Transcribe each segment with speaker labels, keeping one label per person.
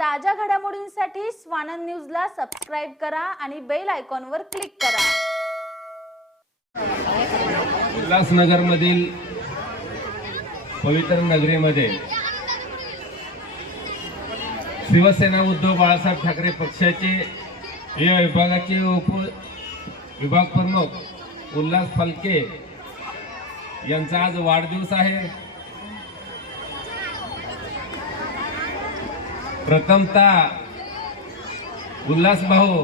Speaker 1: ताज्या घडामोडींसाठी स्वानंद न्यूजला सबस्क्राईब करा आणि बेल आयकॉनवर क्लिक करा.
Speaker 2: उल्हासनगरमधील पवित्र नगरीमध्ये शिवसेना उद्धव बाळासाहेब ठाकरे पक्षाचे या विभागाचे उप विभाग प्रमुख उल्हास फलके यांचा आज वाढदिवस आहे. प्रथमतः उल्हास भाऊ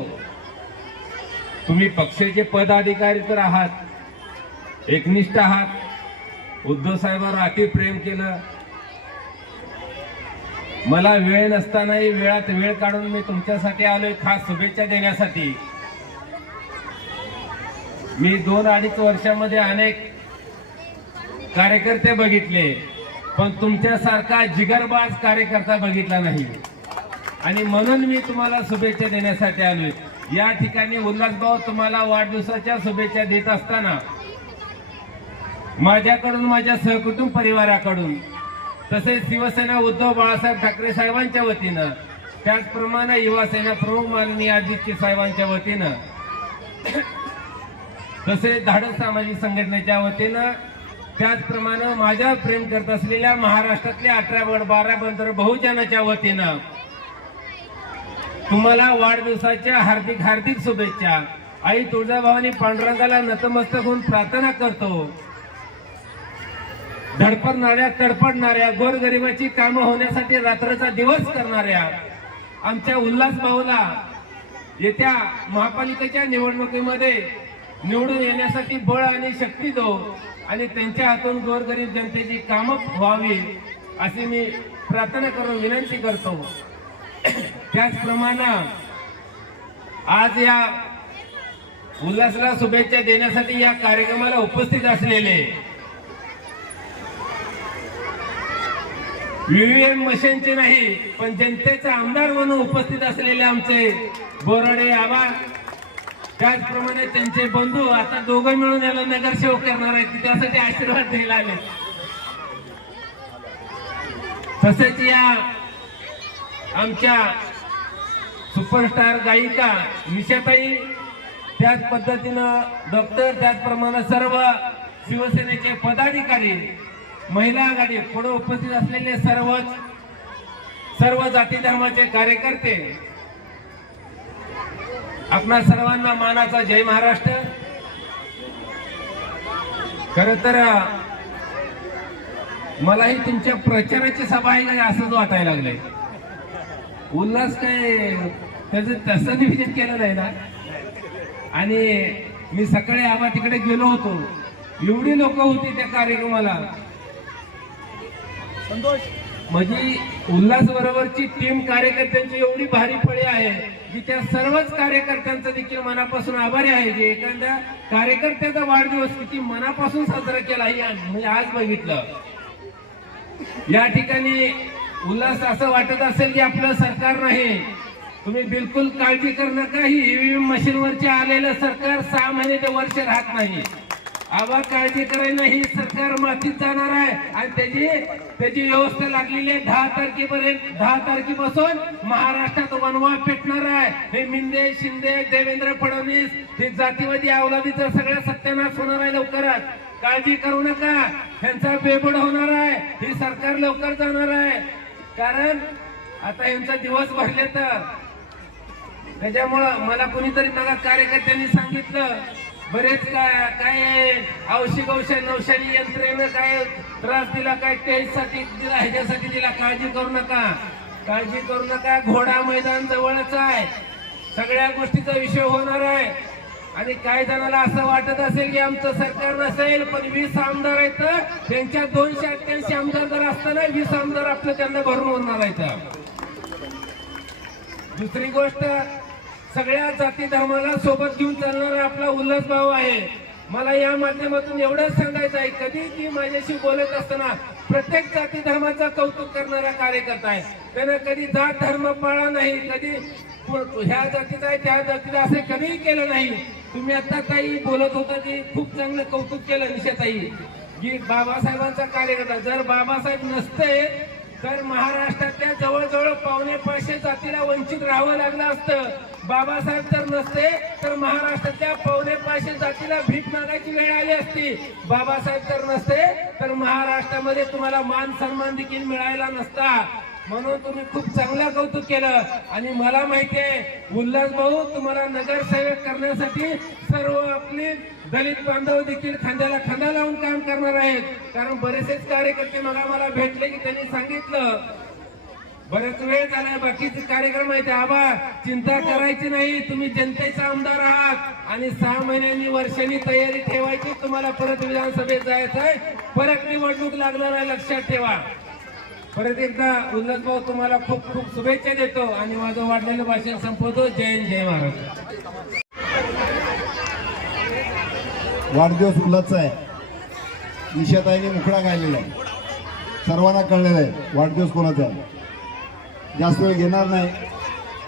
Speaker 2: तुम्ही पक्षाचे पदाधिकारी तर आहात एकनिष्ठ आहात. उद्धव साहेबांवर अति प्रेम केलं. मला वेळ नसतानाही वेळात वेळ काढून मी तुमच्यासाठी आलोय खास शुभेच्छा देण्यासाठी. मी दोन अडीच वर्षामध्ये अनेक कार्यकर्ते बघितले पण तुमच्यासारखा जिगरबाज कार्यकर्ता बघितला नाही. आणि म्हणून मी तुम्हाला शुभेच्छा देण्यासाठी आलोय. या ठिकाणी उल्हासभाऊ तुम्हाला वाढदिवसाच्या शुभेच्छा देत असताना माझ्याकडून माझ्या सहकुटुंब परिवाराकडून तसेच शिवसेना उद्धव बाळासाहेब ठाकरे साहेबांच्या वतीनं त्याचप्रमाणे युवासेना प्रमुख माननीय आदित्य साहेबांच्या वतीनं तसेच धाडस सामाजिक संघटनेच्या वतीनं त्याचप्रमाणे माझ्यावर प्रेम करत असलेल्या महाराष्ट्रातल्या अठरा बारा बंदर बहुजनाच्या वतीनं तुम्हाला वाढदिवसाच्या हार्दिक हार्दिक शुभेच्छा. आई तुळजाभवानी पांडुरंगाला नतमस्तक होऊन प्रार्थना करतो. धडपडणाऱ्या तडपडणाऱ्या गोरगरिबाची कामं होण्यासाठी रात्रीचा दिवस करणाऱ्या आमच्या उल्हास भाऊला येत्या महापालिकेच्या निवडणुकीमध्ये निवडून येण्यासाठी बळ आणि शक्ती दो आणि त्यांच्या हातून गोरगरीब जनतेची कामं व्हावी अशी मी प्रार्थना करून विनंती करतो. त्याचप्रमाणे आज या उल्हासला शुभेच्छा देण्यासाठी या कार्यक्रमाला उपस्थित असलेले व्हीव्हीएम मशीनचे नाही पण जनतेचे आमदार म्हणून उपस्थित असलेले आमचे बोराडे आबा त्याचप्रमाणे त्यांचे बंधू आता दोघं मिळून याला नगरसेवक करणार आहेत त्यासाठी आशीर्वाद द्यायला आले. तसेच या आमच्या सुपरस्टार गायिका निशाताई त्याच पद्धतीनं डॉक्टर त्याचप्रमाणे सर्व शिवसेनेचे पदाधिकारी महिला आघाडी पुढे उपस्थित असलेले सर्वच सर्व जाती धर्माचे कार्यकर्ते आपणा सर्वांना मानाचा जय महाराष्ट्र. खर तर मलाही तुमच्या प्रचाराची सभा आहे असंच वाटायला लागलंय. उल्हास काय त्याचं तसं नियोजन केलं नाही ना. आणि मी सकाळी आबा तिकडे गेलो होतो. एवढी लोक होती त्या कार्यक्रमाला. म्हणजे उल्हास बरोबरची टीम कार्यकर्त्यांची एवढी भारी फळी आहे की त्या सर्वच कार्यकर्त्यांचा देखील मनापासून आभारी आहे जे एखाद्या कार्यकर्त्याचा वाढदिवस किती मनापासून साजरा केला हे म्हणजे आज बघितलं. या ठिकाणी उल्हास असं वाटत असेल की आपलं सरकार नाही तुम्ही बिलकुल काळजी करू नका ही ईव्हीएम मशीनवरचे आलेलं सरकार सहा महिने ते वर्ष राहत नाही. आबा काळजी करायला ही सरकार मातीत जाणार आहे. आणि त्याची त्याची व्यवस्था लागलेली आहे. दहा तारखेपर्यंत दहा तारखेपासून महाराष्ट्रात वनवा पेटणार आहे. हे मिंदे शिंदे देवेंद्र फडणवीस हे जातीवादी अवलादीचा सगळ्या सत्यानाश होणार आहे लवकरच. काळजी करू नका. त्यांचा बेबड होणार आहे. ही सरकार लवकर जाणार आहे. कारण आता यांचा दिवस भरले तर. त्याच्यामुळं मला कोणीतरी मला कार्यकर्त्यांनी सांगितलं बरेच काय काय औषध औषध नौशानी यंत्रणेनं काय त्रास दिला काय टेस्टसाठी दिला ह्याच्यासाठी दिला काळजी करू नका. काळजी करू नका घोडा मैदान जवळच आहे. सगळ्या गोष्टीचा विषय होणार आहे. आणि काही जणाला असं वाटत असेल की आमचं सरकार नसेल पण वीस आमदार आहेत त्यांच्या दोनशे अठ्ठ्याऐंशी आमदार जर असताना वीस आमदार आपलं त्यांना भरून होणार आहेत. दुसरी गोष्ट सगळ्या जाती धर्माला सोबत घेऊन चालणारा आपला उल्हास भाऊ आहे. मला या माध्यमातून एवढंच सांगायचं आहे कधी ती माझ्याशी बोलत असताना प्रत्येक जाती धर्माचा कौतुक करणारा कार्यकर्ता आहे. त्यानं कधी जात धर्म पाळा नाही कधी ह्या जातीचा आहे त्या जातीचा असे कधीही केलं नाही. तुम्ही आता काही बोलत होता ते खूप चांगलं कौतुक केलं निशाताई. की बाबासाहेबांचा कार्यकर्ता. जर बाबासाहेब नसते तर महाराष्ट्रातल्या जवळजवळ पावणे पाचशे जातीला वंचित राहावं लागलं असतं. बाबासाहेब तर नसते तर महाराष्ट्रातल्या पावणे पाचशे जातीला भीक मागायची वेळ आली असती. बाबासाहेब तर नसते तर महाराष्ट्रामध्ये तुम्हाला मान सन्मान देखील मिळायला नसता. म्हणून तुम्ही खूप चांगलं कौतुक केलं. आणि मला माहिती आहे उल्हास भाऊ तुम्हाला नगरसेवक करण्यासाठी सर्व आपले दलित बांधव देखील खांद्याला खांदा लावून काम करणार आहेत. कारण बरेचसेच कार्यकर्ते मला मला भेटले की त्यांनी सांगितलं. बरेच वेळ झालाय बाकीचे कार्यक्रम आहेत. आबा चिंता करायची नाही. तुम्ही जनतेचा आमदार आहात. आणि सहा महिन्यांनी वर्षांनी तयारी ठेवायची. तुम्हाला परत विधानसभेत जायचं आहे परत निवडणूक लागणार आहे लक्षात ठेवा. परत एकदा उल्हास भाऊ तुम्हाला खूप खूप शुभेच्छा देतो आणि माझं वाढलेलं भाषण संपवतो. जय जय महाराष्ट्र
Speaker 3: वाढदिवस उल्हासचा आहे. निशाताईने मुखडा गायलेला आहे. सर्वांना कळलेला आहे वाढदिवस कोणाचा आहे? जास्त वेळ घेणार नाही.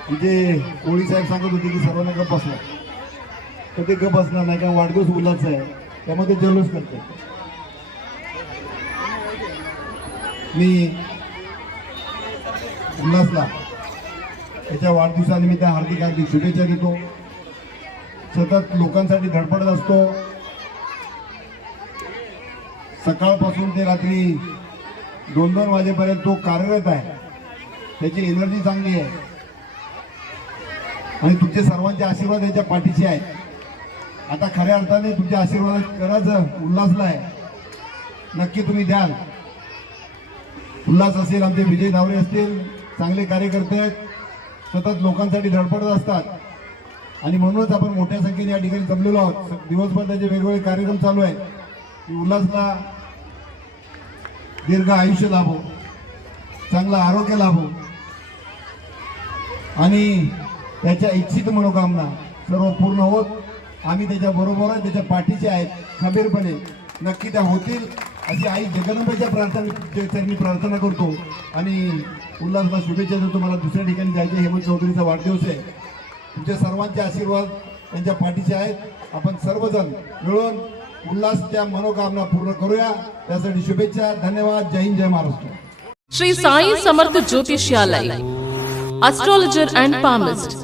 Speaker 3: म्हणजे कोळी साहेब सांगत होते की सर्वांना गप बसणार. तर ते गप बसणार नाही कारण वाढदिवस उल्हासचा आहे. त्यामध्ये जल्लोष करतो मी उल्हासला. त्याच्या वाढदिवसानिमित्त हार्दिक हार्दिक शुभेच्छा देतो. सतत लोकांसाठी धडपडत असतो. सकाळपासून ते रात्री दोन दोन वाजेपर्यंत तो कार्यरत आहे. त्याची एनर्जी चांगली आहे. आणि तुमचे सर्वांचे आशीर्वाद याच्या पाठीशी आहेत. आता खऱ्या अर्थाने तुमच्या आशीर्वाद करायचं उल्हासला आहे. नक्की तुम्ही द्याल. उल्हास असेल आमचे विजय धावरे असतील चांगले कार्यकर्ते आहेत सतत लोकांसाठी धडपडत असतात. आणि म्हणूनच आपण मोठ्या संख्येने या ठिकाणी जमलेलो आहोत. दिवसभर त्याचे वेगवेगळे कार्यक्रम चालू आहेत. की उल्हासला दीर्घ आयुष्य लाभो चांगलं आरोग्य लाभो. आणि त्याच्या इच्छित मनोकामना सर्व पूर्ण होत आम्ही त्याच्याबरोबर त्याच्या पाठीचे आहेत. खबीरपणे. नक्की त्या होतील. अशी आई जगदंबेच्या प्रार्थना त्यांनी प्रार्थना करतो. आणि उल्हासला शुभेच्छा देतो. मला दुसऱ्या ठिकाणी जायचे हेमंत चौधरीचा वाढदिवस आहे. तुमच्या सर्वांचे आशीर्वाद त्यांच्या पाठीचे आहेत. आपण सर्वजण मिळून उल्हासच्या मनोकामना पूर्ण करूया. त्यासाठी शुभेच्छा. धन्यवाद. जय हिंद जय Maharashtra.
Speaker 4: Shri Sai Samarth Jyotishalaya. Astrologer and palmist